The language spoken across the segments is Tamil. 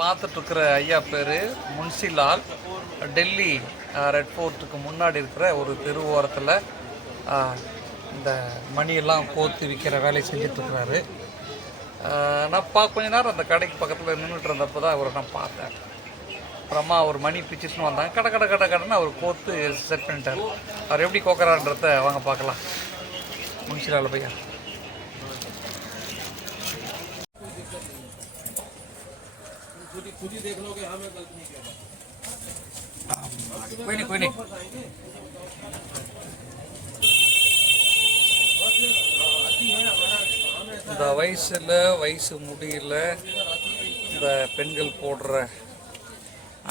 பார்த்துட்ருக்கிற ஐயா பேர் முன்சிலால். டெல்லி ரெட் ஃபோர்ட்டுக்கு முன்னாடி இருக்கிற ஒரு தெரு ஓரத்தில் இந்த மணியெல்லாம் கோத்து விற்கிற வேலையை செஞ்சிட்ருக்கிறாரு. நான் கொஞ்ச நேரம் அந்த கடைக்கு பக்கத்தில் நின்றுட்டு இருந்தப்போ தான் அவரை நான் பார்த்தேன். அப்புறமா ஒரு மணி பிச்சுன்னு வந்தாங்க. கடைன்னு அவர் கோத்து செட் பண்ணிட்டார். அவர் எப்படி கோக்குறான்றத வாங்க பார்க்கலாம். முன்சிலால் பையா कोई नहीं இந்த வயசு முடியல இந்த பெண்கள் போடுற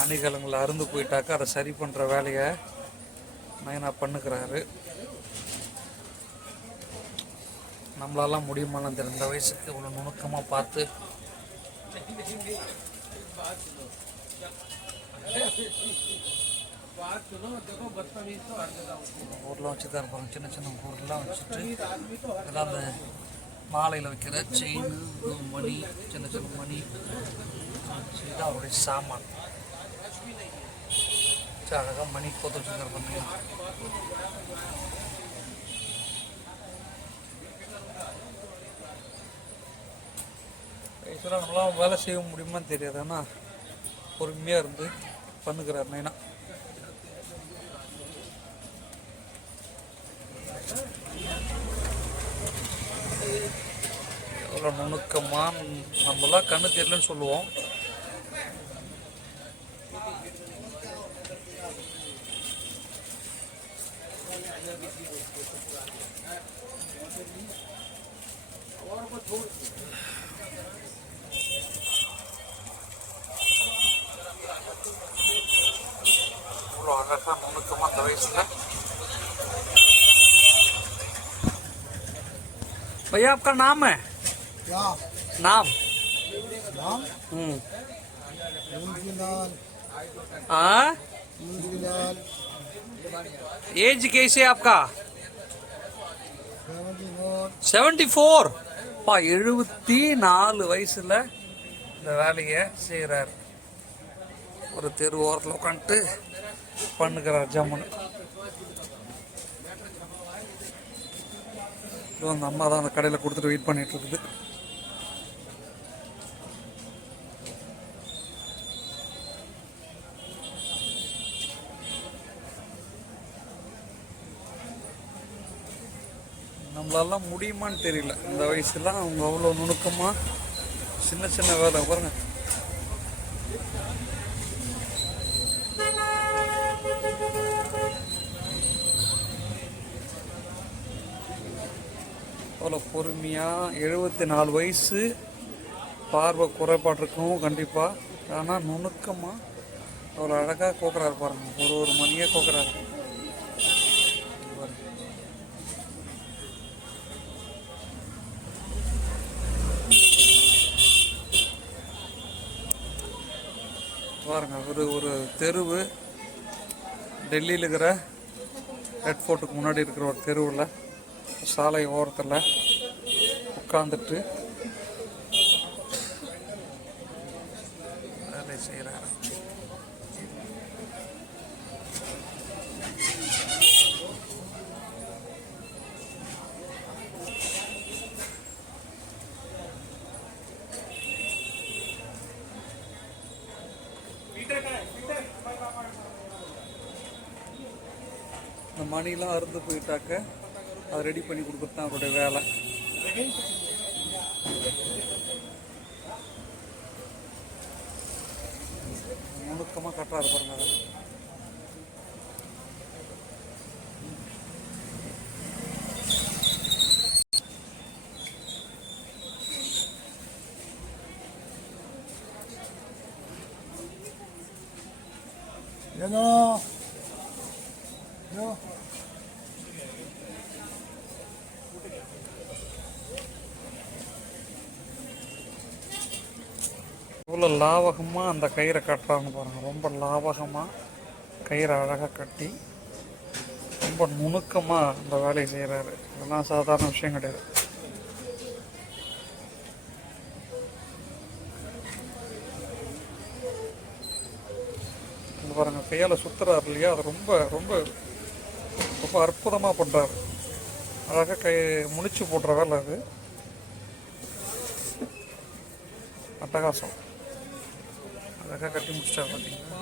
அணிகலங்களை அருந்து போயிட்டாக்கா அதை சரி பண்ணுற வேலையை நைனா பண்ணுக்கிறாரு. நம்மளாலாம் முடியுமாலாம் தெரியும். இந்த வயசுக்கு இவ்வளோ நுணுக்கமாக பார்த்து ஊர்லாம் வச்சு தான் இருப்பாங்க. சின்ன ஊர்லாம் வச்சுட்டு எல்லாம் அந்த மாலையில் வைக்கிற செயின், மணி, சின்ன மணி இதுதான் அவருடைய சாமான். அழகாக மணி கோத்து வச்சுருக்காரு பண்ணி. வயசுல நம்மளாம் வேலை செய்ய முடியுமான்னு தெரியாது. ஆனால் பொறுமையாக இருந்து பண்ணுக்கிறார் நைனா. எவ்வளோ நுணுக்கமாக நம்மளாம் கண்ணு தெரியலன்னு சொல்லுவோம். இவ்வளோ அழகாக நுணுக்கமாக அந்த வயசில். भैया आपका नाम है क्या? नाम एज कैसे आपका? 74. 74 வயசுல இந்த வேலையை செய்கிறார். ஒரு தெரு ஓரத்தில் உட்காந்துட்டு பண்ணுகிறார் ஜம்முன்னு. அந்த அம்மா தான் அந்த கடையில் கொடுத்துட்டு வெயிட் பண்ணிட்டு இருக்குது. நம்மளாலாம் முடியுமான்னு தெரியல. இந்த வயசுலாம் அவங்க அவ்வளோ நுணுக்கமாக சின்ன வேலை பாருங்க. அவ்வளோ பொறுமையாக 74 வயசு, பார்வை குறைபாடு இருக்கும் கண்டிப்பாக. ஆனால் நுணுக்கமாக அவ்வளோ அழகாக கோக்குறாரு பாருங்கள். ஒரு மணியாக கோக்குறாரு. பாருங்கள் ஒரு தெருவு டெல்லியில் இருக்கிற ரெட் ஃபோர்ட்டுக்கு முன்னாடி இருக்கிற ஒரு தெருவில் சாலை ஓரத்தில் உட்காந்துட்டு வேலை செய்கிறாரு. இந்த மணிலாம் அறுந்து போயிட்டாக்க அதை ரெடி பண்ணி கொடுக்குறது தான் அவருடைய வேலை. நுணுக்கமாக கட்டுறாரு பாருங்க. ஏனோ இவ்வளோ லாவகமாக அந்த கயிறை கட்டுறான்னு பாருங்கள். ரொம்ப லாவகமாக கயிறை அழகாக கட்டி ரொம்ப நுணுக்கமாக அந்த வேலையை செய்கிறாரு. இதெல்லாம் சாதாரண விஷயம் கிடையாது. பாருங்கள், கையால் சுற்றுறாரு இல்லையா, அது ரொம்ப ரொம்ப ரொம்ப அற்புதமாக பண்ணுறாரு. அழகாக முடிச்சு போடுற வேலை அது. அட்டகாசம். அழகாக கட்டி முடிச்சிட்டாரு பார்த்தீங்கன்னா.